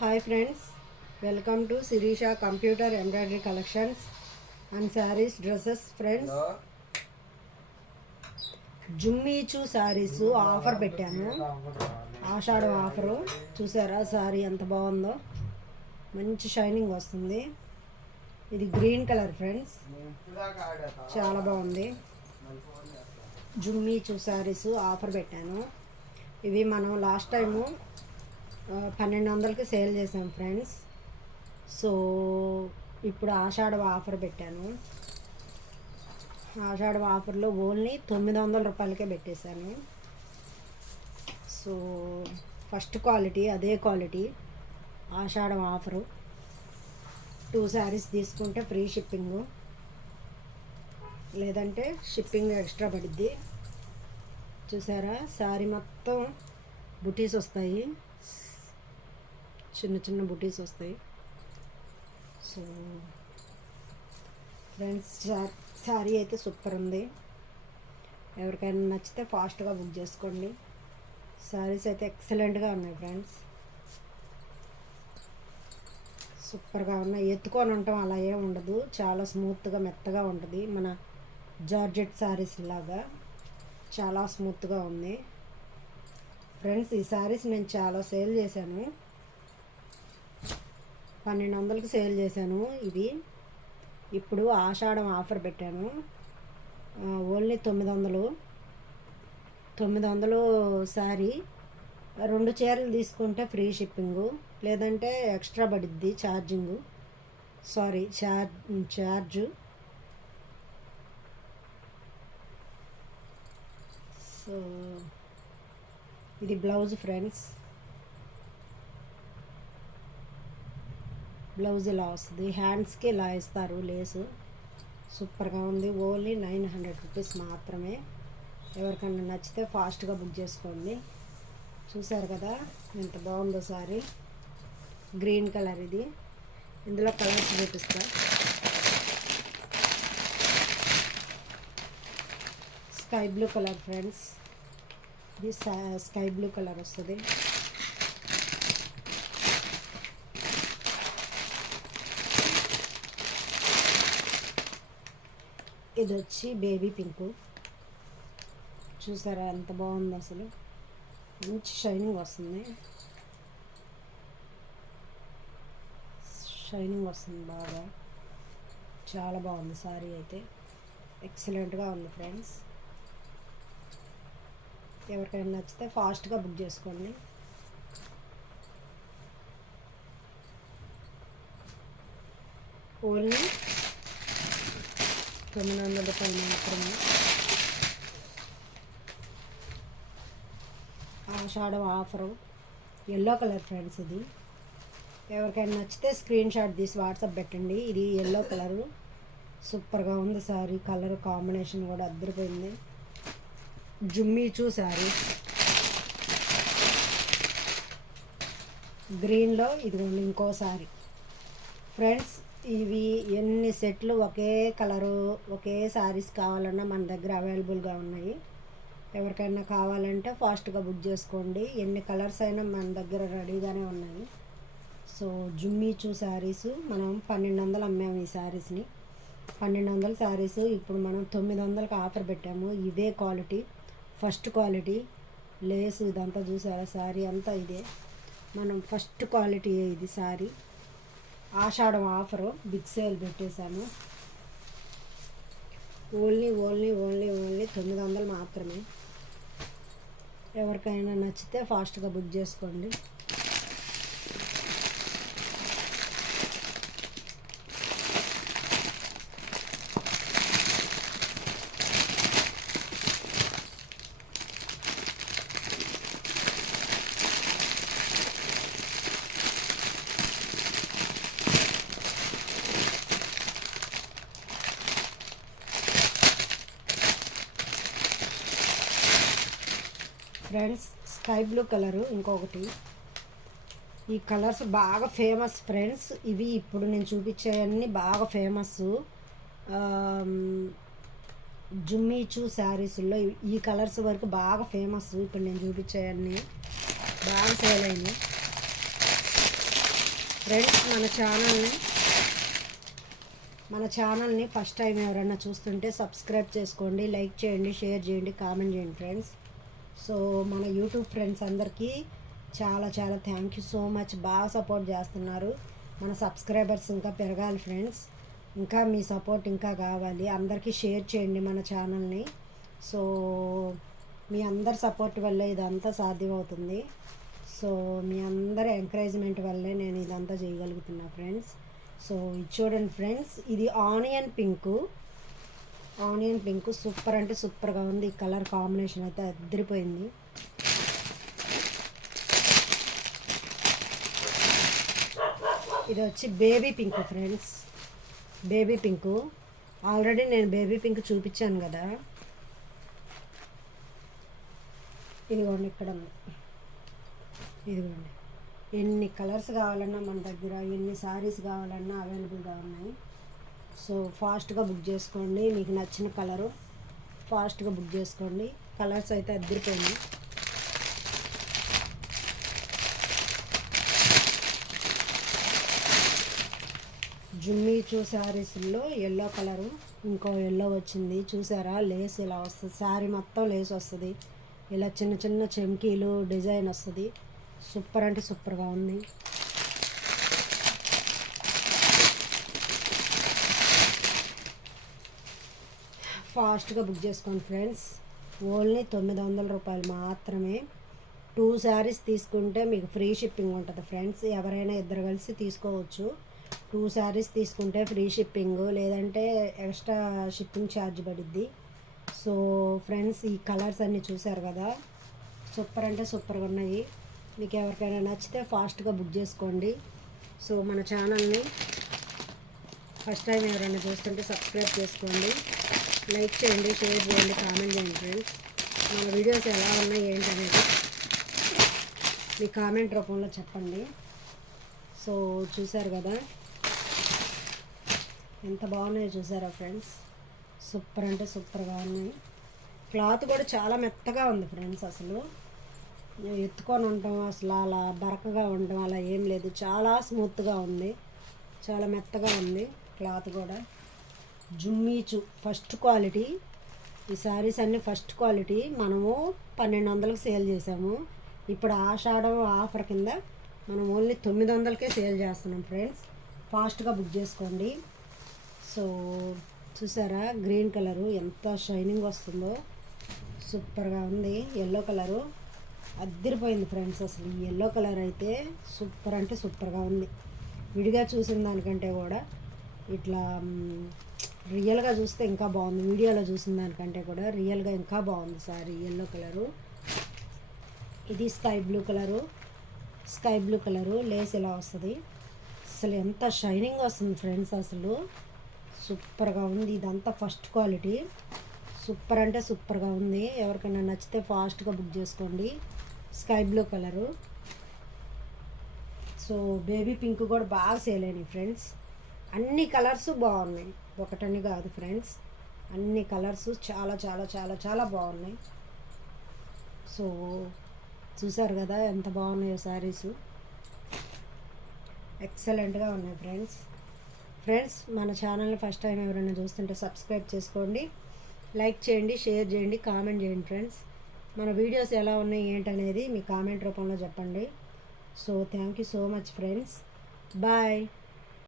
Hi friends welcome to Sirisha computer embroidery collections and saris dresses friends జుమ్మీచు saris offer పెట్టాను. ఆషాఢం offer చూసారా? శారీ ఎంత బాగుందో. మంచి షైనింగ్ వస్తుంది. ఇది గ్రీన్ కలర్ ఫ్రెండ్స్ చాలా బాగుంది. జుమ్మీచు శారీస్ ఆఫర్ పెట్టాను. ఇవి మనం లాస్ట్ టైము పన్నెండు వందలకి సేల్ చేశాం ఫ్రెండ్స్. సో ఇప్పుడు ఆషాఢ ఆఫర్ పెట్టాను. ఆషాఢ ఆఫర్లో ఓన్లీ తొమ్మిది వందల రూపాయలకే పెట్టేశాను. సో ఫస్ట్ క్వాలిటీ అదే quality Ashadam offer. Two saris తీసుకుంటే ఫ్రీ షిప్పింగ్. లేదంటే షిప్పింగ్ ఎక్స్ట్రా పడిద్ది. చూసారా? శారీ మొత్తం బుటీస్ వస్తాయి. చిన్న చిన్న బుటీస్ వస్తాయి. సో ఫ్రెండ్స్ శారీ అయితే సూపర్ ఉంది. ఎవరికైనా నచ్చితే ఫాస్ట్గా బుక్ చేసుకోండి. శారీస్ అయితే ఎక్సలెంట్గా ఉన్నాయి ఫ్రెండ్స్. సూపర్గా ఉన్నాయి. ఎత్తుకొని ఉండటం అలా ఏం ఉండదు. చాలా స్మూత్గా మెత్తగా ఉంటుంది. మన జార్జెట్ శారీస్ లాగా చాలా స్మూత్గా ఉంది. ఫ్రెండ్స్ ఈ శారీస్ నేను చాలా సేల్ చేశాను. పన్నెండు వందలకు సేల్ చేశాను ఇది ఇప్పుడు ఆషాఢం ఆఫర్ పెట్టాను. ఓన్లీ తొమ్మిది వందలు తొమ్మిది వందలు శారీ. రెండు చీరలు తీసుకుంటే ఫ్రీ షిప్పింగు. లేదంటే extra పడిద్ది charging. Sorry charge charge. So ఇది బ్లౌజ్ ఫ్రెండ్స్. బ్లౌజ్ ఇలా వస్తుంది. హ్యాండ్స్కి ఇలా ఇస్తారు లేసు సూపర్గా ఉంది. ఓన్లీ నైన్ హండ్రెడ్ రూపీస్ మాత్రమే. ఎవరికన్నా నచ్చితే ఫాస్ట్గా బుక్ చేసుకోండి. చూసారు కదా? ఎంత బాగుందో సారీ. గ్రీన్ కలర్ ఇది. ఇందులో కలర్స్ చూపిస్తా. స్కై బ్లూ కలర్ ఫ్రెండ్స్ ఇది స్కై బ్లూ కలర్ వస్తుంది. ఇది వచ్చి బేబీ పింక్. చూసారా ఎంత బాగుంది అసలు. మంచి షైనింగ్ వస్తుంది. షైనింగ్ వస్తుంది బాగా. చాలా బాగుంది సారీ అయితే. ఎక్సలెంట్గా ఉంది ఫ్రెండ్స్. ఎవరికైనా నచ్చితే ఫాస్ట్గా బుక్ చేసుకోండి. ఓన్లీ తొమ్మిది వందల రూపాయలు మాత్రమే. Ashadam offer. Yellow colour friends ఇది. ఎవరికైనా నచ్చితే స్క్రీన్ షాట్ తీసి వాట్సాప్ పెట్టండి. ఇది ఎల్లో కలరు. సూపర్గా ఉంది సారీ. కలర్ కాంబినేషన్ కూడా అద్దరిపోయింది. జుమ్మీచూ సారీ. గ్రీన్లో ఇదిగోండి ఇంకో సారీ. ఫ్రెండ్స్ ఇవి ఎన్ని సెట్లు ఒకే కలరు ఒకే శారీస్ కావాలన్నా మన దగ్గర అవైలబుల్గా ఉన్నాయి. ఎవరికైనా కావాలంటే ఫాస్ట్గా బుక్ చేసుకోండి. ఎన్ని కలర్స్ అయినా మన దగ్గర రెడీగానే ఉన్నాయి. సో జుమ్మీచూ శారీస్ మనం పన్నెండు వందలు అమ్మాము ఈ శారీస్ని పన్నెండు వందల శారీస్ ఇప్పుడు మనం తొమ్మిది వందలకు ఆఫర్ పెట్టాము. ఇదే క్వాలిటీ ఫస్ట్ క్వాలిటీ. లేసు ఇదంతా చూసారా? శారీ అంతా ఇదే. మనం ఫస్ట్ క్వాలిటీ ఇది sari Ashadam offer big sale పెట్టేశాము only only only only తొమ్మిది వందలు మాత్రమే. ఎవరికైనా నచ్చితే ఫాస్ట్గా బుక్ చేసుకోండి. ఫ్రెండ్స్ స్కై బ్లూ కలరు ఇంకొకటి. ఈ కలర్స్ బాగా ఫేమస్ ఫ్రెండ్స్. ఇవి ఇప్పుడు నేను చూపించేవన్నీ బాగా ఫేమస్ జుమ్మీచూ శారీస్లో ఈ కలర్స్ వరకు బాగా ఫేమస్ ఇప్పుడు నేను చూపించేవన్నీ బాగా సేల్ అయినాయి. ఫ్రెండ్స్ మన ఛానల్ని మన ఛానల్ని ఫస్ట్ టైం ఎవరైనా చూస్తుంటే సబ్స్క్రైబ్ చేసుకోండి లైక్ చేయండి షేర్ చేయండి కామెంట్ చేయండి ఫ్రెండ్స్. సో మన యూట్యూబ్ ఫ్రెండ్స్ అందరికీ చాలా చాలా థ్యాంక్ యూ సో మచ్. బాగా సపోర్ట్ చేస్తున్నారు. మన సబ్స్క్రైబర్స్ ఇంకా పెరగాలి ఫ్రెండ్స్. ఇంకా మీ సపోర్ట్ ఇంకా కావాలి. అందరికీ షేర్ చేయండి మన ఛానల్ని. సో మీ అందరి సపోర్ట్ వల్లే ఇదంతా సాధ్యమవుతుంది. సో మీ అందరి ఎంకరేజ్మెంట్ వల్లే నేను ఇదంతా చేయగలుగుతున్నా ఫ్రెండ్స్. సో ఇది చూడండి ఫ్రెండ్స్ ఇది onion pink. Onion pink super అంటే సూపర్గా ఉంది. ఈ కలర్ కాంబినేషన్ అయితే అద్దరిపోయింది. ఇది వచ్చి baby pink friends. Baby pink. Already నేను బేబీ పింక్ చూపించాను కదా. ఇదిగోండి ఇక్కడ ఇదిగోండి. ఎన్ని కలర్స్ కావాలన్నా మన దగ్గర ఎన్ని సారీస్ కావాలన్నా అవైలబుల్గా ఉన్నాయి. సో ఫాస్ట్గా బుక్ చేసుకోండి. మీకు నచ్చిన కలరు ఫాస్ట్గా బుక్ చేసుకోండి. కలర్స్ అయితే అద్దరిపోయింది జుమ్మి చూ శారీస్లో ఎల్లో కలరు ఇంకో ఎల్లో వచ్చింది. చూసారా? లేస్ ఇలా వస్తుంది. శారీ మొత్తం లేస్ వస్తుంది. ఇలా చిన్న చిన్న చెమ్కీలు డిజైన్ వస్తుంది. సూపర్ అంటే సూపర్గా ఉంది. ఫాస్ట్గా బుక్ చేసుకోండి ఫ్రెండ్స్. ఓన్లీ తొమ్మిది వందల రూపాయలు మాత్రమే. టూ శారీస్ తీసుకుంటే మీకు ఫ్రీ షిప్పింగ్ ఉంటుంది ఫ్రెండ్స్. ఎవరైనా ఇద్దరు కలిసి తీసుకోవచ్చు. టూ శారీస్ తీసుకుంటే ఫ్రీ షిప్పింగ్ లేదంటే ఎక్స్ట్రా షిప్పింగ్ ఛార్జ్ పడుద్ది. సో ఫ్రెండ్స్ ఈ కలర్స్ అన్నీ చూసారు కదా? సూపర్ అంటే సూపర్గా ఉన్నాయి. మీకు ఎవరికైనా నచ్చితే ఫాస్ట్గా బుక్ చేసుకోండి. సో మన ఛానల్ని ఫస్ట్ టైం ఎవరైనా చూస్తుంటే సబ్స్క్రైబ్ చేసుకోండి. లైక్ చేయండి షేర్ చేయండి కామెంట్ చేయండి ఫ్రెండ్స్. మన వీడియోస్ ఎలా ఉన్నాయి ఏంటి అనేది మీ కామెంట్ రూపంలో చెప్పండి. సో చూసారు కదా? ఎంత బాగున్నాయో చూసారా ఫ్రెండ్స్? సూపర్ అంటే సూపర్గా ఉన్నాయి. క్లాత్ కూడా చాలా మెత్తగా ఉంది ఫ్రెండ్స్ అసలు. ఎత్తుకొని ఉంటాం అసలు అలా బరకగా ఉండటం అలా ఏం లేదు. చాలా స్మూత్గా ఉంది. చాలా మెత్తగా ఉంది క్లాత్ కూడా. జుమ్మీచు ఫస్ట్ క్వాలిటీ ఈ శారీస్ అన్నీ ఫస్ట్ క్వాలిటీ మనము పన్నెండు వందలకు సేల్ చేసాము. ఇప్పుడు ఆషాఢం ఆఫర్ కింద మనం ఓన్లీ తొమ్మిది వందలకే సేల్ చేస్తున్నాం ఫ్రెండ్స్ ఫాస్ట్గా బుక్ చేసుకోండి. సో చూసారా? గ్రీన్ కలరు ఎంత షైనింగ్ వస్తుందో. సూపర్గా ఉంది. ఎల్లో కలరు అద్దరిపోయింది ఫ్రెండ్స్ అసలు. ఈ ఎల్లో కలర్ అయితే సూపర్ అంటే సూపర్గా ఉంది. విడిగా చూసిన దానికంటే కూడా ఇట్లా రియల్గా చూస్తే ఇంకా బాగుంది. వీడియోలో చూసిన దానికంటే కూడా రియల్గా ఇంకా బాగుంది సారీ ఎల్లో కలరు. ఇది sky blue colour. Sky blue colour lace ఇలా వస్తుంది. అసలు ఎంత షైనింగ్ వస్తుంది ఫ్రెండ్స్ అసలు. సూపర్గా ఉంది. ఇదంతా ఫస్ట్ క్వాలిటీ. సూపర్ అంటే సూపర్గా ఉంది. ఎవరికైనా నచ్చితే ఫాస్ట్గా బుక్ చేసుకోండి. Sky blue colour. So baby pink కూడా బాగా సేల్ అయినాయి ఫ్రెండ్స్. అన్ని కలర్స్ బాగున్నాయి. ఒకటని కాదు ఫ్రెండ్స్. అన్ని కలర్స్ చాలా చాలా చాలా చాలా బాగున్నాయి. సో చూసారు కదా ఎంత బాగున్నాయో శారీస్ ఎక్సలెంట్గా ఉన్నాయి ఫ్రెండ్స్. ఫ్రెండ్స్ మన ఛానల్ని ఫస్ట్ టైం ఎవరైనా చూస్తుంటే సబ్స్క్రైబ్ చేసుకోండి. లైక్ చేయండి షేర్ చేయండి కామెంట్ చేయండి ఫ్రెండ్స్ మన వీడియోస్ ఎలా ఉన్నాయి ఏంటనేది మీ కామెంట్ రూపంలో చెప్పండి. So thank you so much friends bye